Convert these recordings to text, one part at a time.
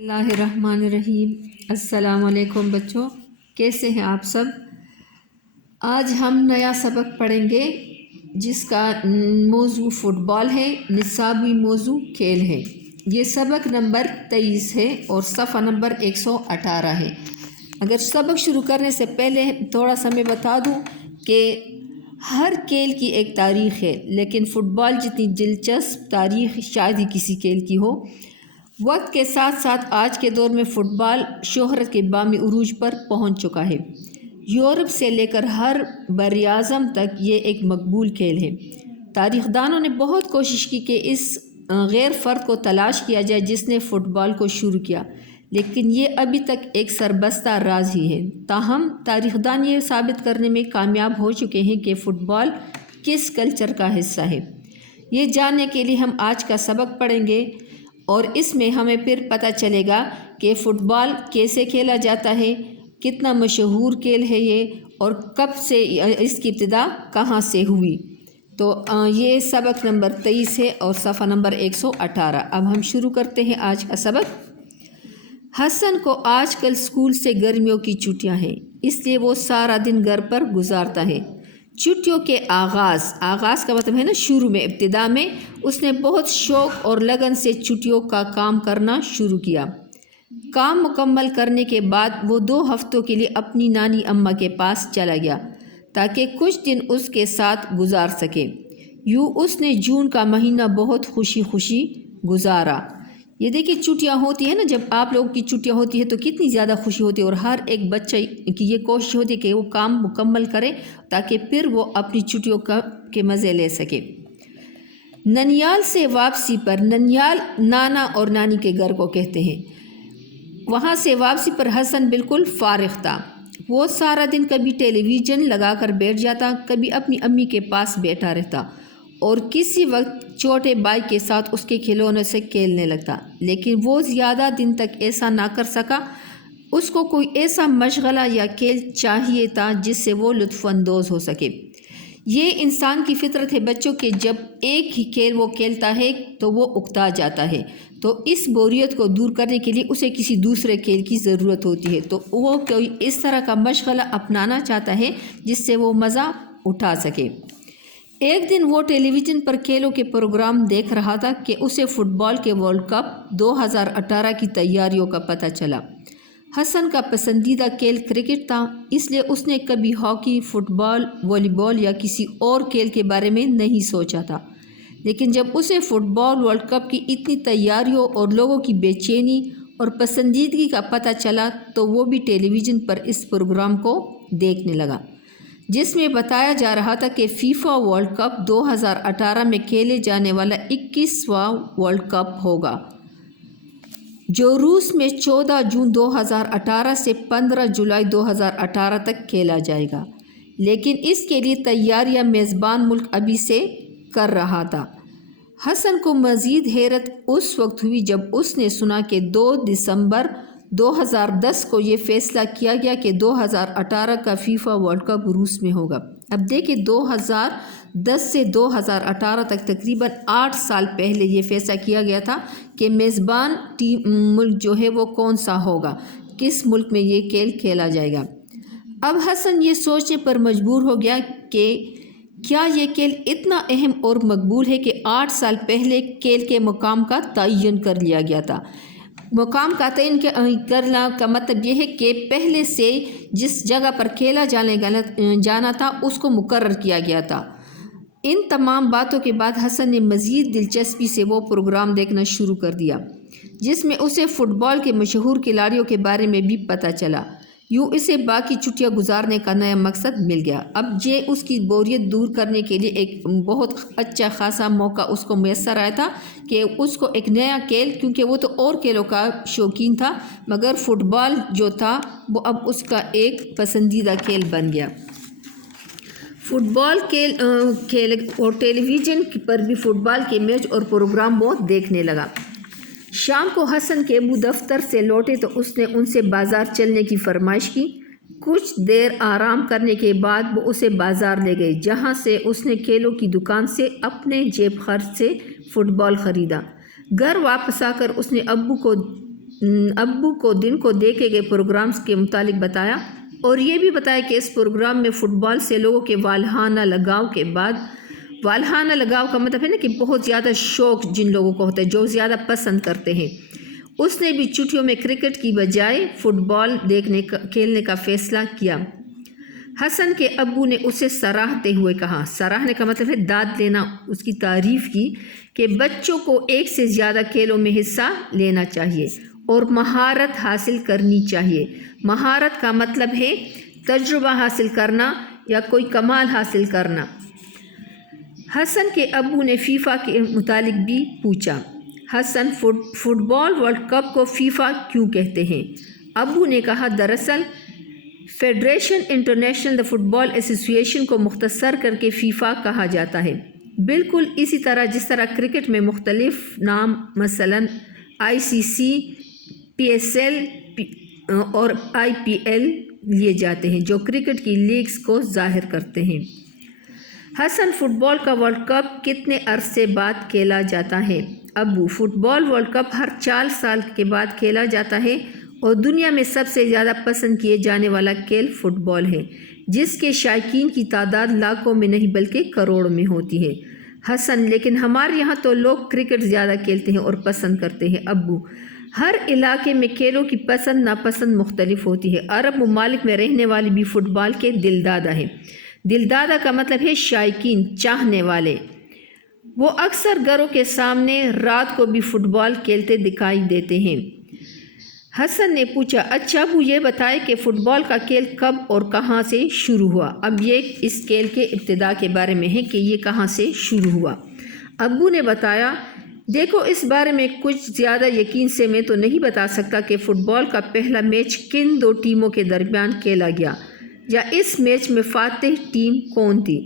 اللہ الرحمن الرحیم۔ السلام علیکم بچوں، کیسے ہیں آپ سب؟ آج ہم نیا سبق پڑھیں گے جس کا موضوع فٹ بال ہے، نصابی موضوع کھیل ہے۔ یہ سبق نمبر 23 ہے اور صفحہ نمبر 118 ہے۔ اگر سبق شروع کرنے سے پہلے تھوڑا سا میں بتا دوں کہ ہر کھیل کی ایک تاریخ ہے، لیکن فٹ بال جتنی دلچسپ تاریخ شاید ہی کسی کھیل کی ہو۔ وقت کے ساتھ ساتھ آج کے دور میں فٹ بال شہرت کے بامی عروج پر پہنچ چکا ہے۔ یورپ سے لے کر ہر براعظم تک یہ ایک مقبول کھیل ہے۔ تاریخ دانوں نے بہت کوشش کی کہ اس غیر فرد کو تلاش کیا جائے جس نے فٹ بال کو شروع کیا، لیکن یہ ابھی تک ایک سربستہ راز ہی ہے۔ تاہم تاریخ دان یہ ثابت کرنے میں کامیاب ہو چکے ہیں کہ فٹ بال کس کلچر کا حصہ ہے۔ یہ جاننے کے لیے ہم آج کا سبق پڑھیں گے اور اس میں ہمیں پھر پتہ چلے گا کہ فٹ بال کیسے کھیلا جاتا ہے، کتنا مشہور کھیل ہے یہ، اور کب سے اس کی ابتدا کہاں سے ہوئی۔ تو یہ سبق نمبر 23 ہے اور صفحہ نمبر 118۔ اب ہم شروع کرتے ہیں آج کا سبق۔ حسن کو آج کل اسکول سے گرمیوں کی چھٹیاں ہیں، اس لیے وہ سارا دن گھر پر گزارتا ہے۔ چھٹیوں کے آغاز کا مطلب ہے نا شروع میں، ابتدا میں اس نے بہت شوق اور لگن سے چھٹیوں کا کام کرنا شروع کیا۔ کام مکمل کرنے کے بعد وہ 2 ہفتوں کے لیے اپنی نانی اماں کے پاس چلا گیا تاکہ کچھ دن اس کے ساتھ گزار سکے۔ یوں اس نے جون کا مہینہ بہت خوشی گزارا۔ یہ دیکھیے چھٹیاں ہوتی ہیں نا، جب آپ لوگوں کی چھٹیاں ہوتی ہے تو کتنی زیادہ خوشی ہوتی ہے، اور ہر ایک بچہ کی یہ کوشش ہوتی ہے کہ وہ کام مکمل کرے تاکہ پھر وہ اپنی چھٹیوں کے مزے لے سکے۔ ننیال سے واپسی پر، ننیال نانا اور نانی کے گھر کو کہتے ہیں، وہاں سے واپسی پر حسن بالکل فارغ تھا۔ وہ سارا دن کبھی ٹیلی ویژن لگا کر بیٹھ جاتا، کبھی اپنی امی کے پاس بیٹھا رہتا اور کسی وقت چھوٹے بھائی کے ساتھ اس کے کھلونے سے کھیلنے لگتا، لیکن وہ زیادہ دن تک ایسا نہ کر سکا۔ اس کو کوئی ایسا مشغلہ یا کھیل چاہیے تھا جس سے وہ لطف اندوز ہو سکے۔ یہ انسان کی فطرت ہے بچوں کہ جب ایک ہی کھیل وہ کھیلتا ہے تو وہ اکتا جاتا ہے، تو اس بوریت کو دور کرنے کے لیے اسے کسی دوسرے کھیل کی ضرورت ہوتی ہے، تو وہ کوئی اس طرح کا مشغلہ اپنانا چاہتا ہے جس سے وہ مزہ اٹھا سکے۔ ایک دن وہ ٹیلی ویژن پر کھیلوں کے پروگرام دیکھ رہا تھا کہ اسے فٹ بال کے ورلڈ کپ 2018 کی تیاریوں کا پتہ چلا۔ حسن کا پسندیدہ کھیل کرکٹ تھا، اس لیے اس نے کبھی ہاکی، فٹ بال، والی بال یا کسی اور کھیل کے بارے میں نہیں سوچا تھا، لیکن جب اسے فٹ بال ورلڈ کپ کی اتنی تیاریوں اور لوگوں کی بے چینی اور پسندیدگی کا پتہ چلا تو وہ بھی ٹیلی ویژن پر اس پروگرام کو دیکھنے لگا، جس میں بتایا جا رہا تھا کہ فیفا ورلڈ کپ 2018 میں کھیلے جانے والا 21واں ورلڈ کپ ہوگا، جو روس میں 14 جون 2018 سے 15 جولائی 2018 تک کھیلا جائے گا، لیکن اس کے لیے تیاریاں میزبان ملک ابھی سے کر رہا تھا۔ حسن کو مزید حیرت اس وقت ہوئی جب اس نے سنا کہ 2 دسمبر 2010 کو یہ فیصلہ کیا گیا کہ 2018 کا فیفا ورلڈ کپ روس میں ہوگا۔ اب دیکھیں 2010 سے 2018 تک تقریباً 8 سال پہلے یہ فیصلہ کیا گیا تھا کہ میزبان ملک جو ہے وہ کون سا ہوگا، کس ملک میں یہ کھیل کھیلا جائے گا۔ اب حسن یہ سوچنے پر مجبور ہو گیا کہ کیا یہ کھیل اتنا اہم اور مقبول ہے کہ 8 سال پہلے کھیل کے مقام کا تعین کر لیا گیا تھا۔ مقام کا تعین کرنا کا مطلب یہ ہے کہ پہلے سے جس جگہ پر کھیلا جانا تھا اس کو مقرر کیا گیا تھا۔ ان تمام باتوں کے بعد حسن نے مزید دلچسپی سے وہ پروگرام دیکھنا شروع کر دیا جس میں اسے فٹ بال کے مشہور کھلاڑیوں کے بارے میں بھی پتہ چلا۔ یوں اسے باقی چھٹیاں گزارنے کا نیا مقصد مل گیا۔ اب یہ اس کی بوریت دور کرنے کے لیے ایک بہت اچھا خاصا موقع اس کو میسر آیا تھا کہ اس کو ایک نیا کھیل، کیونکہ وہ تو اور کھیلوں کا شوقین تھا مگر فٹ بال جو تھا وہ اب اس کا ایک پسندیدہ کھیل بن گیا۔ فٹ بال کھیل اور ٹیلی ویژن پر بھی فٹ بال کے میچ اور پروگرام وہ دیکھنے لگا۔ شام کو حسن کے ابو دفتر سے لوٹے تو اس نے ان سے بازار چلنے کی فرمائش کی۔ کچھ دیر آرام کرنے کے بعد وہ اسے بازار لے گئے جہاں سے اس نے کھیلوں کی دکان سے اپنے جیب خرچ سے فٹ بال خریدا۔ گھر واپس آ کر اس نے ابو کو ابو کو دن کو دیکھے گئے پروگرامز کے متعلق بتایا اور یہ بھی بتایا کہ اس پروگرام میں فٹ بال سے لوگوں کے والہانہ لگاؤ کے بعد، والہانہ لگاؤ کا مطلب ہے نا کہ بہت زیادہ شوق جن لوگوں کو ہوتا ہے، جو زیادہ پسند کرتے ہیں، اس نے بھی چھٹیوں میں کرکٹ کی بجائے فٹ بال کھیلنے کا فیصلہ کیا۔ حسن کے ابو نے اسے سراہتے ہوئے کہا، سراہنے کا مطلب ہے داد لینا، اس کی تعریف کی کہ بچوں کو ایک سے زیادہ کھیلوں میں حصہ لینا چاہیے اور مہارت حاصل کرنی چاہیے۔ مہارت کا مطلب ہے تجربہ حاصل کرنا یا کوئی کمال حاصل کرنا۔ حسن کے ابو نے فیفا کے متعلق بھی پوچھا، حسن فٹ بال ورلڈ کپ کو فیفا کیوں کہتے ہیں؟ ابو نے کہا، دراصل فیڈریشن انٹرنیشنل فٹ بال ایسوسی ایشن کو مختصر کر کے فیفا کہا جاتا ہے، بالکل اسی طرح جس طرح کرکٹ میں مختلف نام مثلاً ICC، PSL اور IPL لیے جاتے ہیں جو کرکٹ کی لیگز کو ظاہر کرتے ہیں۔ حسن، فٹ بال کا ورلڈ کپ کتنے عرصے بعد کھیلا جاتا ہے؟ ابو، فٹ بال ورلڈ کپ ہر 4 سال کے بعد کھیلا جاتا ہے اور دنیا میں سب سے زیادہ پسند کیے جانے والا کھیل فٹ بال ہے، جس کے شائقین کی تعداد لاکھوں میں نہیں بلکہ کروڑوں میں ہوتی ہے۔ حسن، لیکن ہمارے یہاں تو لوگ کرکٹ زیادہ کھیلتے ہیں اور پسند کرتے ہیں۔ ابو، ہر علاقے میں کھیلوں کی پسند ناپسند مختلف ہوتی ہے۔ عرب ممالک میں رہنے والے بھی فٹ بال کے دلدادہ ہیں۔ دلدادہ کا مطلب ہے شائقین، چاہنے والے۔ وہ اکثر گھروں کے سامنے رات کو بھی فٹ بال کھیلتے دکھائی دیتے ہیں۔ حسن نے پوچھا، اچھا ابو یہ بتائے کہ فٹ بال کا کھیل کب اور کہاں سے شروع ہوا؟ اب یہ اس کھیل کے ابتدا کے بارے میں ہے کہ یہ کہاں سے شروع ہوا۔ ابو نے بتایا، دیکھو اس بارے میں کچھ زیادہ یقین سے میں تو نہیں بتا سکتا کہ فٹ بال کا پہلا میچ کن 2 ٹیموں کے درمیان کھیلا گیا یا اس میچ میں فاتح ٹیم کون تھی،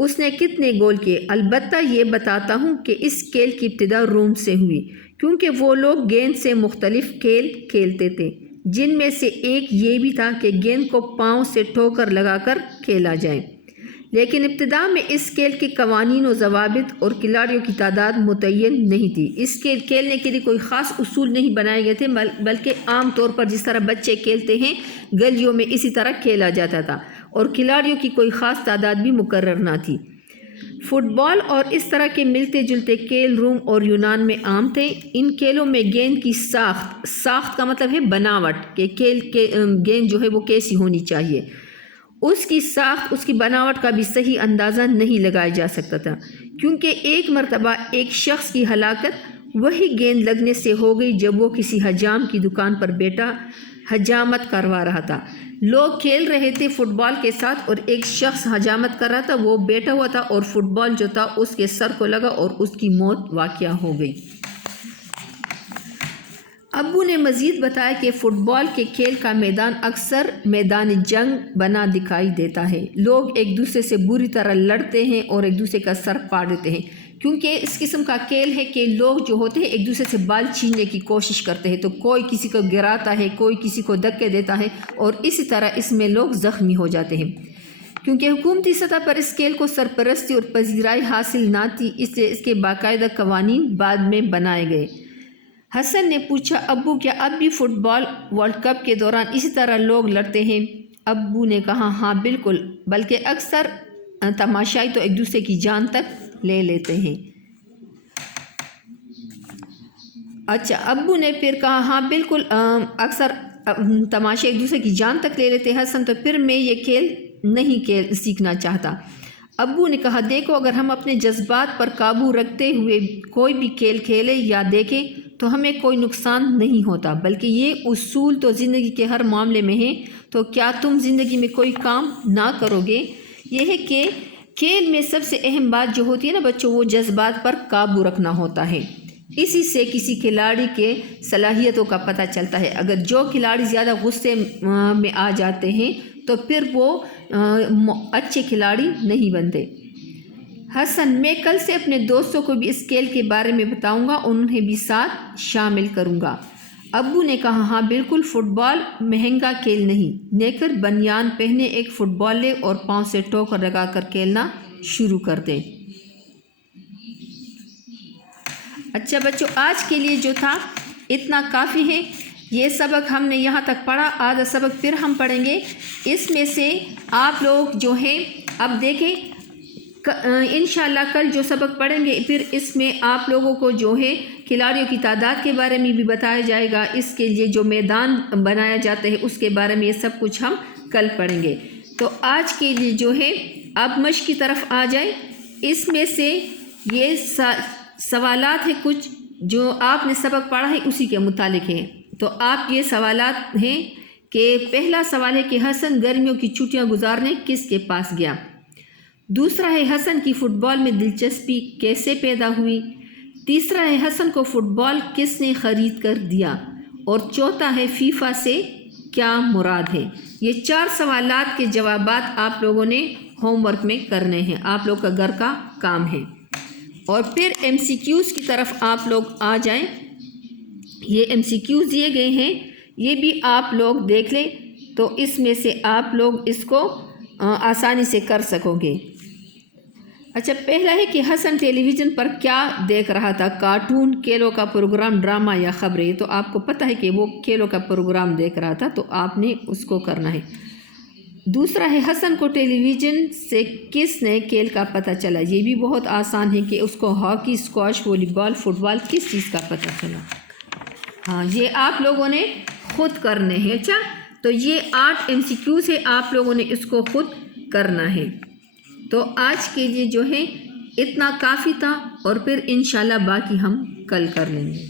اس نے کتنے گول کیے۔ البتہ یہ بتاتا ہوں کہ اس کھیل کی ابتدا روم سے ہوئی، کیونکہ وہ لوگ گیند سے مختلف کھیل کھیلتے تھے، جن میں سے ایک یہ بھی تھا کہ گیند کو پاؤں سے ٹھوکر لگا کر کھیلا جائے۔ لیکن ابتدا میں اس کھیل کے قوانین و ضوابط اور کھلاڑیوں کی تعداد متعین نہیں تھی۔ اس کھیل کھیلنے کے لیے کوئی خاص اصول نہیں بنائے گئے تھے، بلکہ عام طور پر جس طرح بچے کھیلتے ہیں گلیوں میں اسی طرح کھیلا جاتا تھا، اور کھلاڑیوں کی کوئی خاص تعداد بھی مقرر نہ تھی۔ فٹ بال اور اس طرح کے ملتے جلتے کھیل روم اور یونان میں عام تھے۔ ان کھیلوں میں گیند کی ساخت کا مطلب ہے بناوٹ، کہ گیند جو ہے وہ کیسی ہونی چاہیے، اس کی ساخت، اس کی بناوٹ کا بھی صحیح اندازہ نہیں لگایا جا سکتا تھا، کیونکہ ایک مرتبہ ایک شخص کی ہلاکت وہی گیند لگنے سے ہو گئی جب وہ کسی حجام کی دکان پر بیٹھا حجامت کروا رہا تھا۔ لوگ کھیل رہے تھے فٹ بال کے ساتھ اور ایک شخص حجامت کر رہا تھا، وہ بیٹھا ہوا تھا اور فٹ بال جو تھا اس کے سر کو لگا اور اس کی موت واقع ہو گئی۔ ابو نے مزید بتایا کہ فٹ بال کے کھیل کا میدان اکثر میدان جنگ بنا دکھائی دیتا ہے۔ لوگ ایک دوسرے سے بری طرح لڑتے ہیں اور ایک دوسرے کا سر پاڑ دیتے ہیں، کیونکہ اس قسم کا کھیل ہے کہ لوگ جو ہوتے ہیں ایک دوسرے سے بال چھیننے کی کوشش کرتے ہیں، تو کوئی کسی کو گراتا ہے، کوئی کسی کو دھکے دیتا ہے، اور اسی طرح اس میں لوگ زخمی ہو جاتے ہیں۔ کیونکہ حکومتی سطح پر اس کھیل کو سرپرستی اور پذیرائی حاصل نہ تھی، اس لیے اس کے باقاعدہ قوانین بعد میں بنائے گئے۔ حسن نے پوچھا، ابو کیا اب بھی فٹ بال ورلڈ کپ کے دوران اسی طرح لوگ لڑتے ہیں؟ ابو نے کہا، ہاں بالکل، بلکہ اکثر تماشائی تو ایک دوسرے کی جان تک لے لیتے ہیں۔ اچھا، ابو نے پھر کہا، ہاں بالکل، اکثر تماشائی ایک دوسرے کی جان تک لے لیتے ہیں۔ حسن، تو پھر میں یہ کھیل نہیں سیکھنا چاہتا۔ ابو نے کہا، دیکھو اگر ہم اپنے جذبات پر قابو رکھتے ہوئے کوئی بھی کھیل کھیلیں یا دیکھیں تو ہمیں کوئی نقصان نہیں ہوتا، بلکہ یہ اصول تو زندگی کے ہر معاملے میں ہیں۔ تو کیا تم زندگی میں کوئی کام نہ کرو گے؟ یہ ہے کہ کھیل میں سب سے اہم بات جو ہوتی ہے نا بچوں، وہ جذبات پر قابو رکھنا ہوتا ہے۔ اسی سے کسی کھلاڑی کے صلاحیتوں کا پتہ چلتا ہے۔ اگر جو کھلاڑی زیادہ غصے میں آ جاتے ہیں تو پھر وہ اچھے کھلاڑی نہیں بنتے۔ حسن، میں کل سے اپنے دوستوں کو بھی اس کھیل کے بارے میں بتاؤں گا اور انہیں بھی ساتھ شامل کروں گا۔ ابو نے کہا، ہاں بالکل، فٹ بال مہنگا کھیل نہیں، نیکر بنیان پہنے ایک فٹ بال لے اور پاؤں سے ٹھوکر لگا کر کھیلنا شروع کر دیں۔ اچھا بچوں، آج کے لیے جو تھا اتنا کافی ہے۔ یہ سبق ہم نے یہاں تک پڑھا، آدھا سبق پھر ہم پڑھیں گے۔ اس میں سے آپ لوگ جو ہیں اب دیکھیں انشاءاللہ کل جو سبق پڑھیں گے پھر اس میں آپ لوگوں کو جو ہے کھلاڑیوں کی تعداد کے بارے میں بھی بتایا جائے گا، اس کے لیے جو میدان بنایا جاتا ہے اس کے بارے میں، یہ سب کچھ ہم کل پڑھیں گے۔ تو آج کے لیے جو ہے اب مشق کی طرف آ جائیں۔ اس میں سے یہ سوالات ہیں کچھ جو آپ نے سبق پڑھا ہے اسی کے متعلق ہیں۔ تو آپ یہ سوالات ہیں کہ پہلا سوال ہے کہ حسن گرمیوں کی چھٹیاں گزارنے کس کے پاس گیا؟ دوسرا ہے حسن کی فٹ بال میں دلچسپی کیسے پیدا ہوئی؟ تیسرا ہے حسن کو فٹ بال کس نے خرید کر دیا؟ اور چوتھا ہے فیفا سے کیا مراد ہے؟ یہ 4 سوالات کے جوابات آپ لوگوں نے ہوم ورک میں کرنے ہیں، آپ لوگ کا گھر کا کام ہے۔ اور پھر ایم سی کیوز کی طرف آپ لوگ آ جائیں۔ یہ ایم سی کیوز دیے گئے ہیں، یہ بھی آپ لوگ دیکھ لیں تو اس میں سے آپ لوگ اس کو آسانی سے کر سکو گے۔ اچھا، پہلا ہے کہ حسن ٹیلی ویژن پر کیا دیکھ رہا تھا؟ کارٹون، کھیلوں کا پروگرام، ڈرامہ یا خبریں؟ تو آپ کو پتہ ہے کہ وہ کھیلوں کا پروگرام دیکھ رہا تھا، تو آپ نے اس کو کرنا ہے۔ دوسرا ہے حسن کو ٹیلی ویژن سے کس نئے کھیل کا پتہ چلا؟ یہ بھی بہت آسان ہے کہ اس کو ہاکی، اسکواش، والی بال، فٹ بال کس چیز کا پتہ چلا؟ ہاں، یہ آپ لوگوں نے خود کرنے ہیں۔ اچھا، تو یہ 8 ایم سی کیوز ہے، آپ لوگوں نے اس کو خود کرنا ہے۔ تو آج کے لیے جو ہے اتنا کافی تھا، اور پھر انشاءاللہ باقی ہم کل کر لیں گے۔